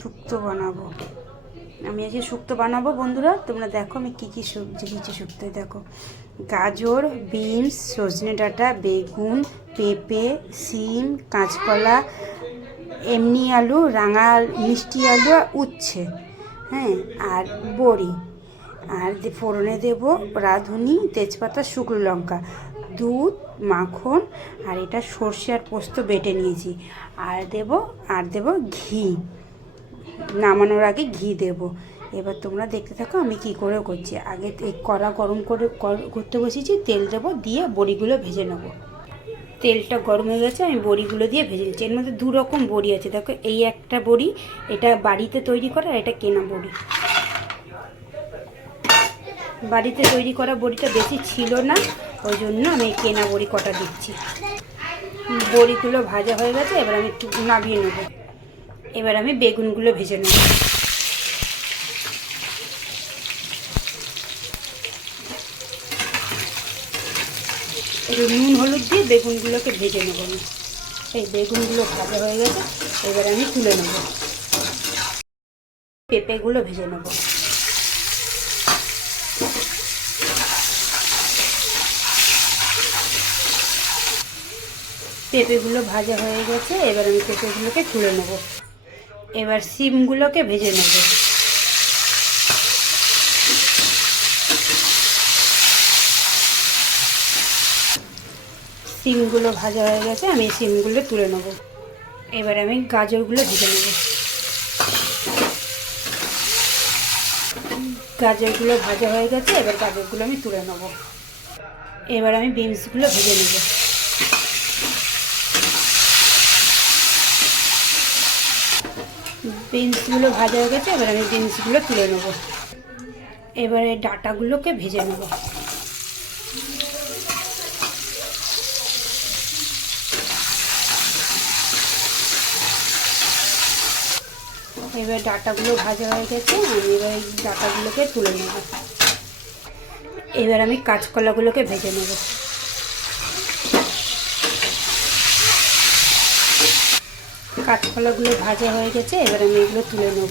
শুক্তো বানাবো। আমি আজকে শুক্তো বানাবো বন্ধুরা। তোমরা দেখো আমি কী কী সবজি দিচ্ছি শুক্তোয়। দেখো, গাজর, বিনস, সজনে ডাঁটা, বেগুন, পেঁপে, সিম, কাঁচকলা, এমনি আলু, রাঙা মিষ্টি আলু, উচ্ছে, হ্যাঁ, আর বড়ি, আর ফোড়নে দেবো রাঁধুনি, তেজপাতা, শুকনো লঙ্কা, দুধ, মাখন, আর এটা সর্ষে আর পোস্ত বেটে নিয়েছি। আর দেবো ঘি, নামানোর আগে ঘি দেব। এবার তোমরা দেখতে থাকো আমি কি করে করছি। আগে কড়া গরম করতে বসেছি, তেল দেবো, দিয়ে বড়িগুলো ভেজে নেব। তেলটা গরম হয়ে গেছে, আমি বড়িগুলো দিয়ে ভেজে নিচ্ছি। এর মধ্যে দু রকম বড়ি আছে। দেখো, এই একটা বড়ি, এটা বাড়িতে তৈরি করা, আর এটা কেনা বড়ি। বাড়িতে তৈরি করা বড়িটা বেশি ছিল না, ওই জন্য আমি কেনা বড়ি কটা দিচ্ছি। বড়িগুলো ভাজা হয়ে গেছে, এবার আমি একটু নামিয়ে নেব। এবার আমি বেগুনগুলো ভেজে নেব। একটু নুন হলুদ দিয়ে বেগুনগুলোকে ভেজে নেব আমি। এই বেগুনগুলো ভাজা হয়ে গেছে, এবার আমি তুলে নেব। পেঁপেগুলো ভেজে নেব। পেঁপেগুলো ভাজা হয়ে গেছে, এবার আমি পেঁপেগুলোকে তুলে নেব। এবার সিমগুলোকে ভেজে নেব। সিমগুলো ভাজা হয়ে গেছে, আমি সিমগুলো তুলে নেব। এবার আমি গাজরগুলো ভেজে নেব। গাজরগুলো ভাজা হয়ে গেছে, এবার গাজরগুলো আমি তুলে নেব। এবার আমি বিনসগুলো ভেজে নেব। বিনসগুলো ভাজা হয়ে গেছে, এবার আমি বিনসগুলো তুলে নেব। এবারে ডাঁটাগুলোকে ভেজে নেব। এবার ডাঁটাগুলো ভাজা হয়ে গেছে, আমি এবার এই ডাঁটাগুলোকে তুলে নেব। এবার আমি কাঁচকলাগুলোকে ভেজে নেব। কাঁচকলাগুলো ভাজা হয়ে গেছে, এবার আমি এগুলো তুলে নেব।